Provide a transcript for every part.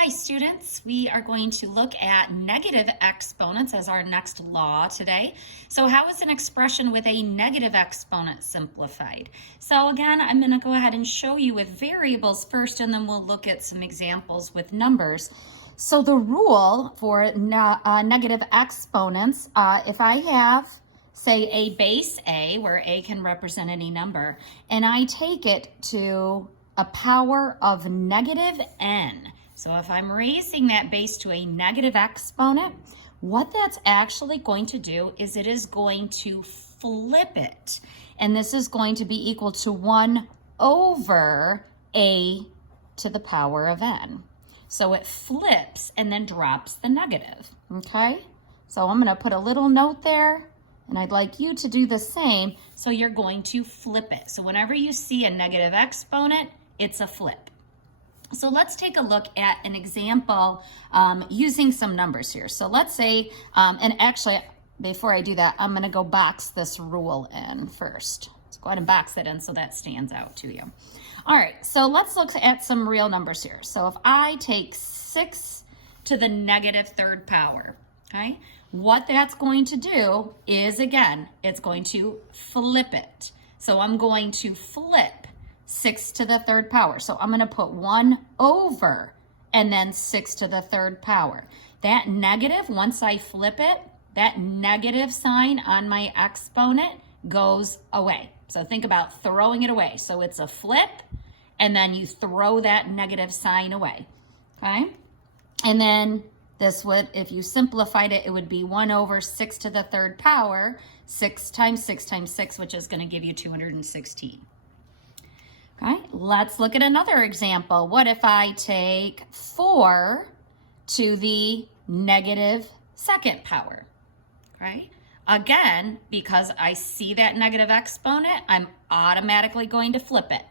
Hi students, we are going to look at negative exponents as our next law today. So how is an expression with a negative exponent simplified? So again, I'm going to go ahead and show you with variables first, and then we'll look at some examples with numbers. So the rule for negative exponents, if I have, say, a base a, where a can represent any number, and I take it to a power of negative n. So if I'm raising that base to a negative exponent, what that's actually going to do is it is going to flip it. And this is going to be equal to 1 over a to the power of n. So it flips and then drops the negative, okay? So I'm going to put a little note there, and I'd like you to do the same. So you're going to flip it. So whenever you see a negative exponent, it's a flip. So let's take a look at an example using some numbers here. So let's say, and actually, before I do that, I'm going to go box this rule in first. Let's go ahead and box it in so that stands out to you. All right, so let's look at some real numbers here. So if I take 6 to the negative third power, okay, what that's going to do is, again, it's going to flip it. So I'm going to flip 6 to the third power. So I'm going to put 1 over and then 6 to the third power. That negative, once I flip it, that negative sign on my exponent goes away. So think about throwing it away. So it's a flip, and then you throw that negative sign away, okay? And then this would, if you simplified it, it would be 1 over 6 to the third power, 6 times 6 times 6, which is going to give you 216. Okay, let's look at another example. What if I take 4 to the negative second power, right? Again, because I see that negative exponent, I'm automatically going to flip it.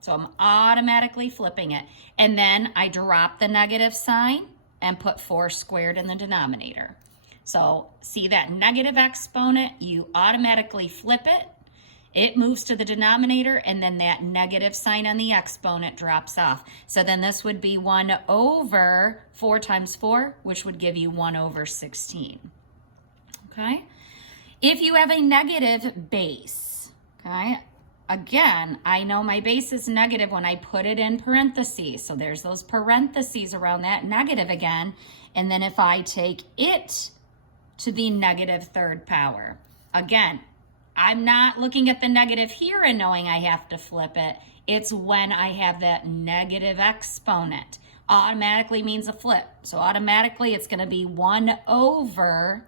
So I'm automatically flipping it. And then I drop the negative sign and put 4 squared in the denominator. So see that negative exponent, you automatically flip it. It moves to the denominator, and then that negative sign on the exponent drops off. So then this would be 1 over 4 times 4, which would give you 1 over 16. Okay? If you have a negative base, okay, again, I know my base is negative when I put it in parentheses. So there's those parentheses around that negative again. And then if I take it to the negative third power, again, I'm not looking at the negative here and knowing I have to flip it. It's when I have that negative exponent. Automatically means a flip. So automatically it's going to be 1 over.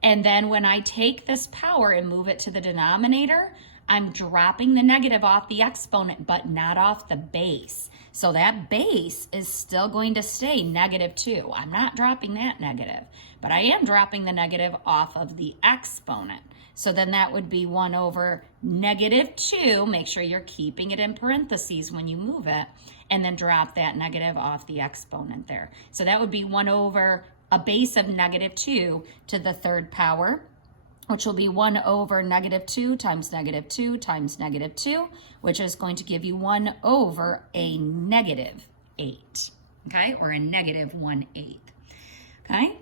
And then when I take this power and move it to the denominator, I'm dropping the negative off the exponent, but not off the base. So that base is still going to stay -2. I'm not dropping that negative, but I am dropping the negative off of the exponent. So then that would be 1 over -2. Make sure you're keeping it in parentheses when you move it, and then drop that negative off the exponent there. So that would be 1 over a base of -2 to the third power, which will be 1 over -2 times -2 times -2, which is going to give you 1 over a -8, okay, or a -1/8, okay?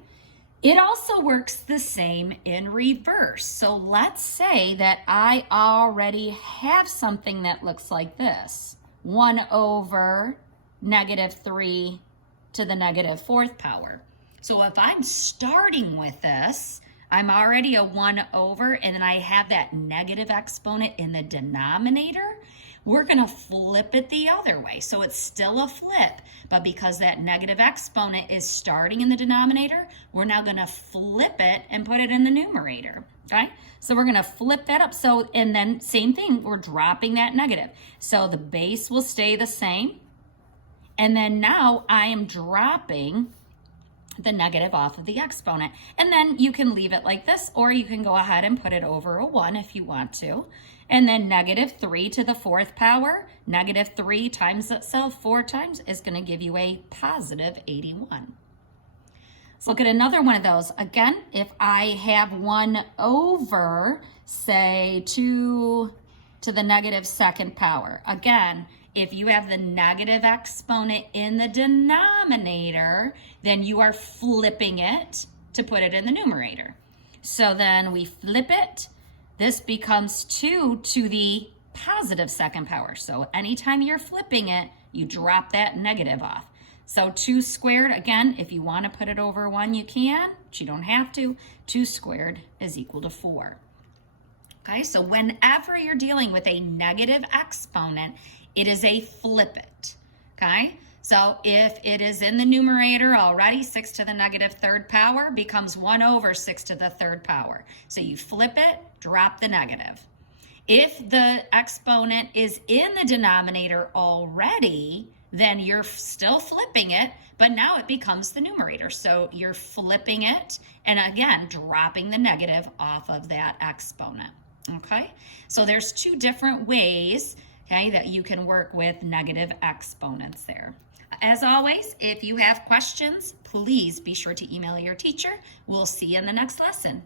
It also works the same in reverse. So let's say that I already have something that looks like this, 1 over -3 to the -4th power. So if I'm starting with this, I'm already a 1 over, and then I have that negative exponent in the denominator. We're going to flip it the other way. So it's still a flip, but because that negative exponent is starting in the denominator, we're now going to flip it and put it in the numerator, okay? So we're going to flip that up. So, and then same thing, we're dropping that negative. So the base will stay the same. And then now I am dropping the negative off of the exponent. And then you can leave it like this, or you can go ahead and put it over a 1 if you want to. And then -3 to the 4th power, -3 times itself 4 times is going to give you a positive 81. Let's look at another one of those. Again, if I have 1 over, say, 2 to the -2nd power. Again, if you have the negative exponent in the denominator, then you are flipping it to put it in the numerator. So then we flip it. This becomes 2 to the positive second power. So anytime you're flipping it, you drop that negative off. So 2 squared, again, if you want to put it over 1, you can, but you don't have to. 2 squared is equal to 4. Okay, so whenever you're dealing with a negative exponent, it is a flip it. Okay, so if it is in the numerator already, 6 to the negative third power becomes 1 over 6 to the third power. So you flip it, drop the negative. If the exponent is in the denominator already, then you're still flipping it, but now it becomes the numerator. So you're flipping it, and again, dropping the negative off of that exponent. Okay, so there's 2 different ways, okay, that you can work with negative exponents there. As always, if you have questions, please be sure to email your teacher. We'll see you in the next lesson.